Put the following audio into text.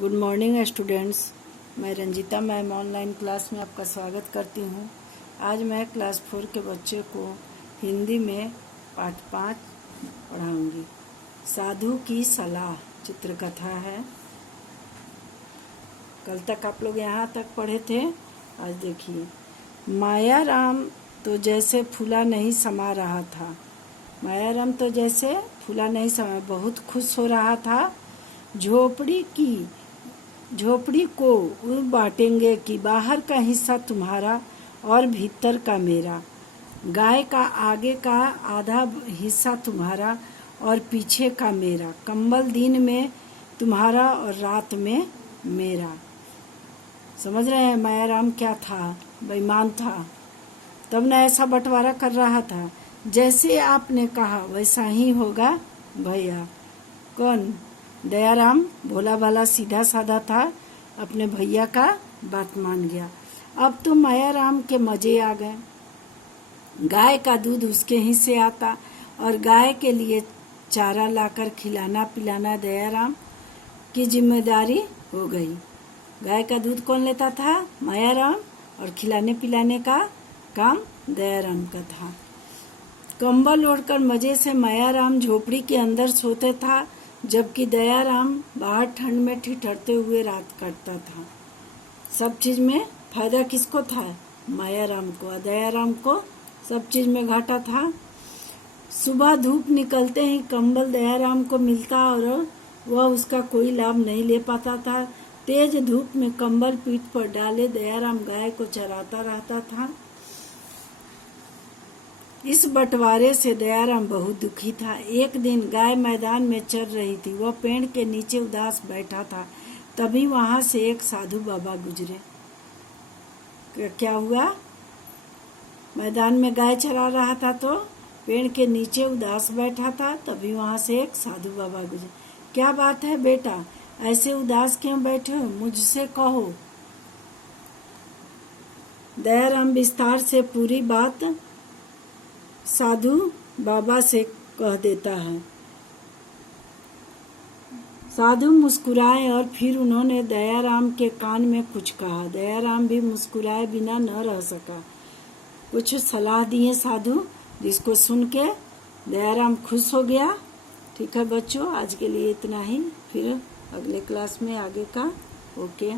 Good morning students. मैं Ranjita ma'am online class में आपका स्वागत करती हूँ। आज मैं क्लास 4 के बच्चे को हिंदी में पाठ 5 पढ़ाऊँगी। साधु की सलाह चित्रकथा है। कल तक आप लोग यहाँ तक पढ़े थे। आज देखिए, माया राम तो जैसे फूला नहीं समा रहा था। माया राम तो जैसे फूला नहीं समा, बहुत खुश हो रहा था। झोपड़ी को बांटेंगे कि बाहर का हिस्सा तुम्हारा और भीतर का मेरा। गाय का आगे का आधा हिस्सा तुम्हारा और पीछे का मेरा। कंबल दिन में तुम्हारा और रात में मेरा। समझ रहे हैं माया राम क्या था? बेईमान था। तब न ऐसा बंटवारा कर रहा था। जैसे आपने कहा वैसा ही होगा भैया। कौन? दयाराम भोला भाला सीधा साधा था, अपने भैया का बात मान गया। अब तो माया राम के मजे आ गए। गाय का दूध उसके ही से आता और गाय के लिए चारा लाकर खिलाना पिलाना दयाराम की जिम्मेदारी हो गई। गाय का दूध कौन लेता था? माया राम। और खिलाने पिलाने का काम दयाराम का था। कंबल ओढ़कर मजे से माया राम झोपड़ी के अंदर सोते था, जबकि दयाराम बाहर ठंड में ठिठुरते हुए रात काटता था। सब चीज में फायदा किसको था? माया राम को। दयाराम को सब चीज में घाटा था। सुबह धूप निकलते ही कंबल दयाराम को मिलता और वह उसका कोई लाभ नहीं ले पाता था। तेज धूप में कंबल पीठ पर डाले दयाराम गाय को चराता रहता था। इस बंटवारे से दयाराम बहुत दुखी था। एक दिन गाय मैदान में चर रही थी। वह पेड़ के नीचे उदास बैठा था। तभी वहां से एक साधु बाबा गुजरे। क्या हुआ? मैदान में गाय चरा रहा था तो पेड़ के नीचे उदास बैठा था। तभी वहां से एक साधु बाबा गुजरे। क्या बात है बेटा, ऐसे उदास क्यों बैठे हो? मुझसे कहो। दयाराम विस्तार से पूरी बात साधु बाबा से कह देता है। साधु मुस्कुराए और फिर उन्होंने दयाराम के कान में कुछ कहा। दयाराम भी मुस्कुराए बिना न रह सका। कुछ सलाह दिए साधु, जिसको सुन के दयाराम खुश हो गया। ठीक है बच्चों, आज के लिए इतना ही। फिर अगले क्लास में आगे का ओके।